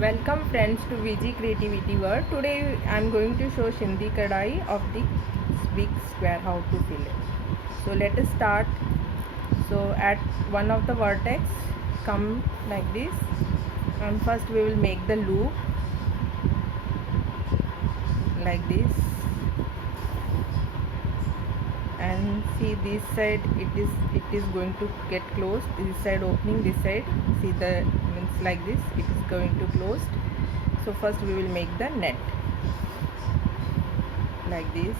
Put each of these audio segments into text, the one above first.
Welcome friends to VG Creativity World. Today I am going to show Shindi Kadai of the big square how to fill it. So let us start. So at one of the vertex come like this, and first we will make the loop like this, and see this side it is going to get closed, this side opening, this side see the means like this it is going to closed. So first we will make the net like this,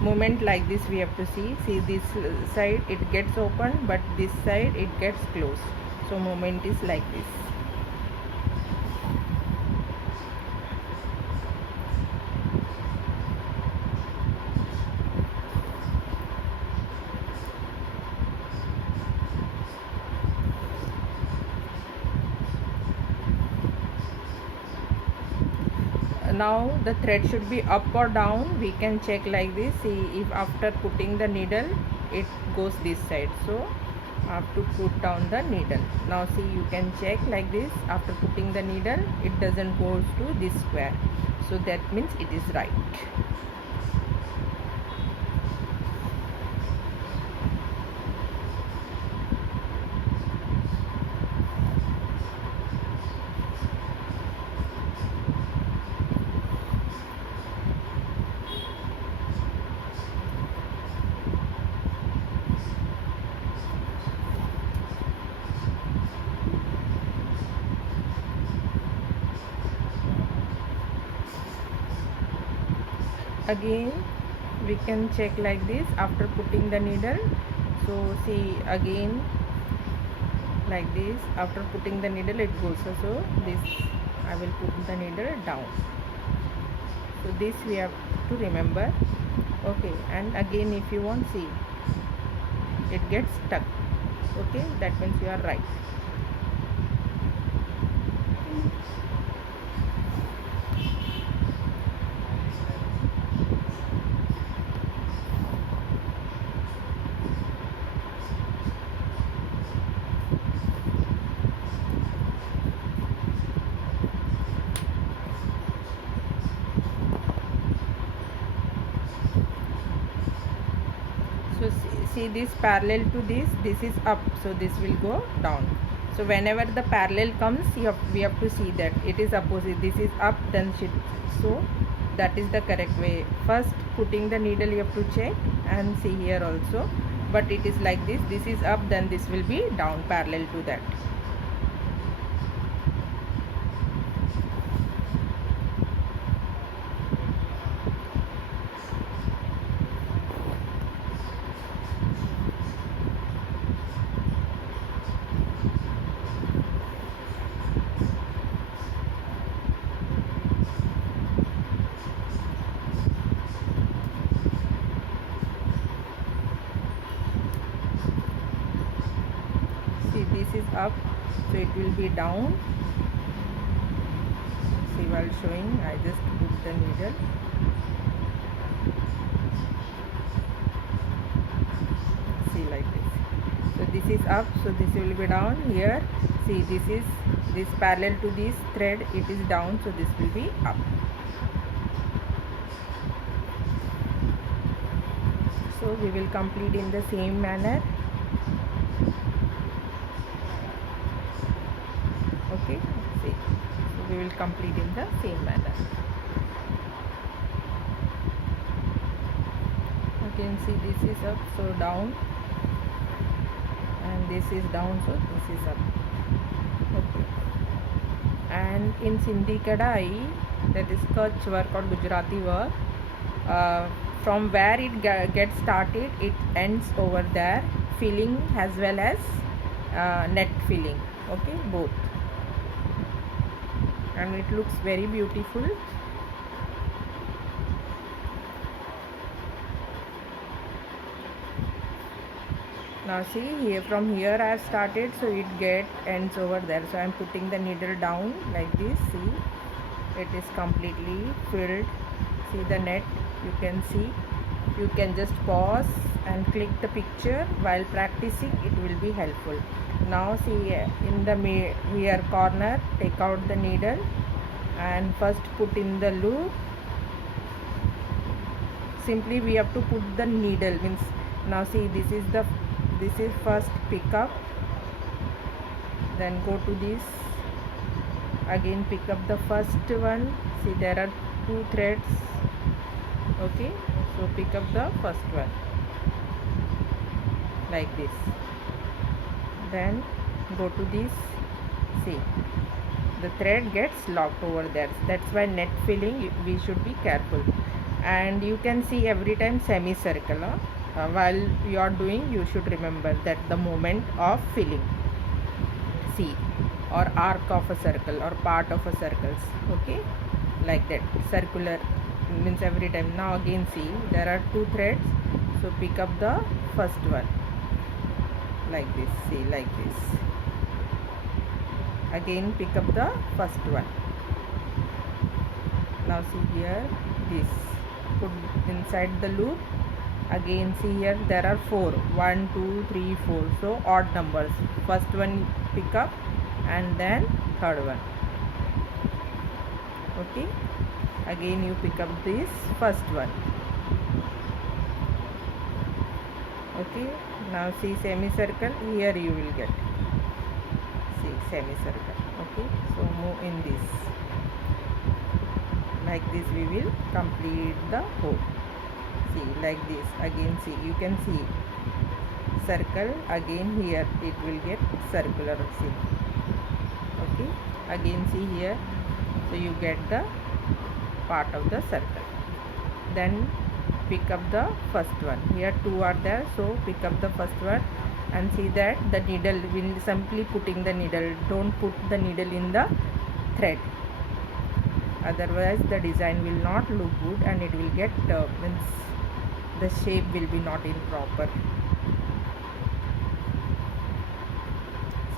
movement like this we have to see this side it gets open but this side it gets closed, so movement is like this. Now the thread should be up or down, we can check like this. See if after putting the needle it goes this side, so I have to put down the needle. Now see, you can check like this, after putting the needle it doesn't go to this square, so that means it is right. Again we can check like this after putting the needle. So see again like this, after putting the needle it goes, so this I will put the needle down. So this we have to remember. Okay, and again if you want, see it gets stuck. Okay, that means you are right. So see this parallel to this is up, so this will go down. So whenever the parallel comes, we have to see that it is opposite, this is up then so that is the correct way. First putting the needle you have to check, and see here also, but it is like this is up then this will be down parallel to that. This is up, so it will be down. See, while showing I just put the needle. See like this, so this is up, so this will be down. Here see this parallel to this thread it is down, so this will be up. So we will complete in the same manner. Okay, see, so we will complete in the same manner. Again see this is up, so down, and this is down, so this is up. Okay, and in Sindhi Kadai, that is Kutch work or Gujarati work, from where it gets started it ends over there, filling as well as net filling. Okay, both, and it looks very beautiful. Now see here, from here I have started, so it ends over there, so I am putting the needle down like this. See, it is completely filled. See the net, you can see you can just pause and click the picture. While practicing, it will be helpful. Now see, in the here corner, take out the needle and first put in the loop. Simply we have to put the needle, means now see, this is first pick up, then go to this, again pick up the first one. See, there are 2 threads. Okay, so pick up the first one like this, then go to this. See, the thread gets locked over there. That's why net filling we should be careful. And you can see every time semicircle. While you are doing, you should remember that the moment of filling. See, or arc of a circle or part of a circles. Okay, like that, circular means every time. Now again see, there are 2 threads, so pick up the first one like this. See, like this, again pick up the first one. Now see here, this put inside the loop. Again see here, there are 4, 1 2 3 4, so odd numbers. First one pick up and then third one. Okay, again you pick up this first one. Okay, now see semicircle, here you will get, see, semicircle. Okay, so move in this, like this we will complete the whole. See, like this, again see, you can see circle, again here it will get circular. See, okay, again see here, so you get the part of the circle. Then pick up the first one. Here 2 are there, so pick up the first one and see that the needle will simply putting the needle. Don't put the needle in the thread, otherwise the design will not look good and it will get means the shape will be not in proper.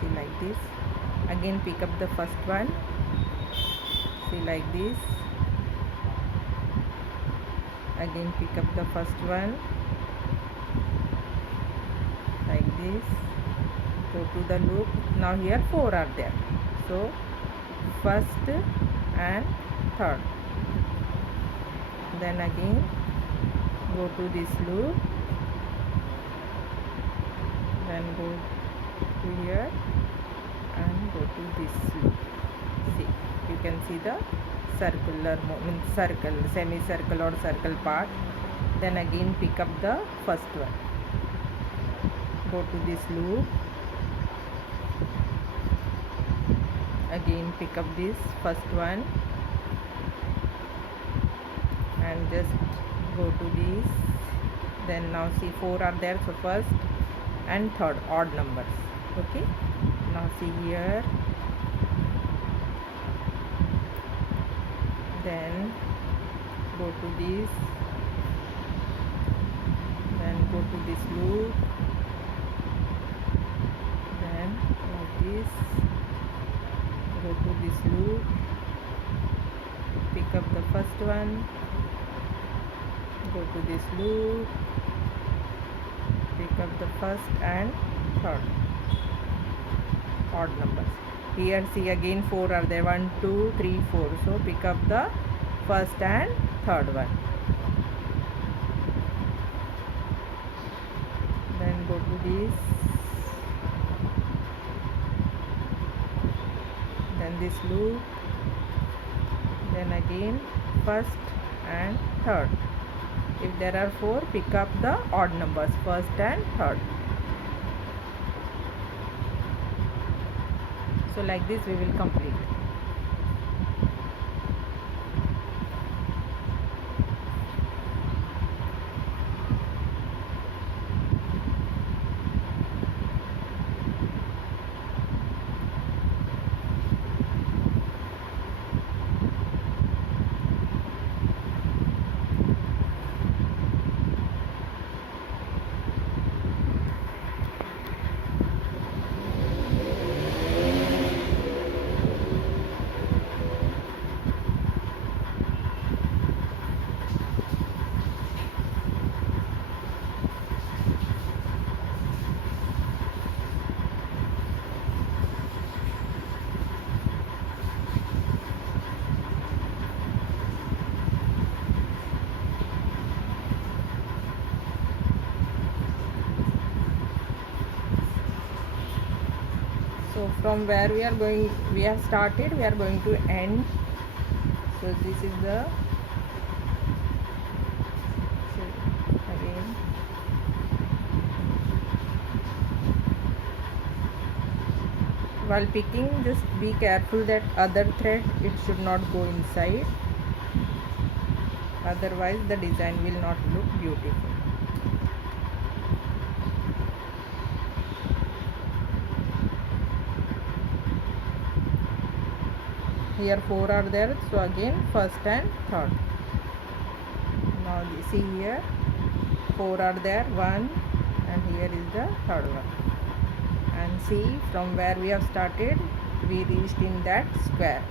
See, like this, again pick up the first one. See, like this, again pick up the first one like this, go to the loop. Now here 4 are there, so first and third, then again go to this loop, then go to here and go to this loop. See, you can see the circular means circle, semicircle or circle part. Then again pick up the first one, go to this loop, again pick up this first one and just go to this. Then now see 4 are there, so first and third odd numbers. Okay, now see here, then go to this, then go to this loop, then like this, go to this loop, pick up the first one, go to this loop, pick up the first and third odd numbers. Here see, again 4 are there, 1 2 3 4, so pick up the first and third one, then go to this, then this loop, then again first and third. If there are 4, pick up the odd numbers, first and third. So like this we will complete. from where we have started, we are going to end. So this is the, so again, while picking, just be careful that other thread, it should not go inside, otherwise the design will not look beautiful. Here 4 are there, so again first and third. Now see here 4 are there, 1, and here is the third one. And see, from where we have started, we reached in that square.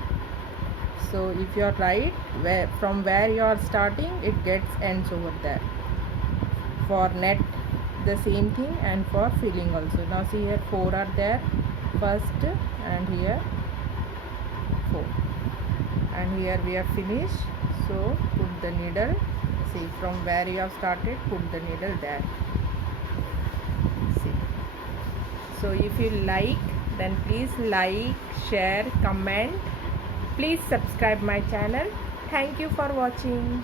So if you are right, from where you are starting, it gets ends over there. For net the same thing, and for filling also. Now see here 4 are there first, and here 4, and here we have finished. So put the needle, see from where you have started, put the needle there. See. So if you like, then please like, share, comment. Please subscribe my channel. Thank you for watching.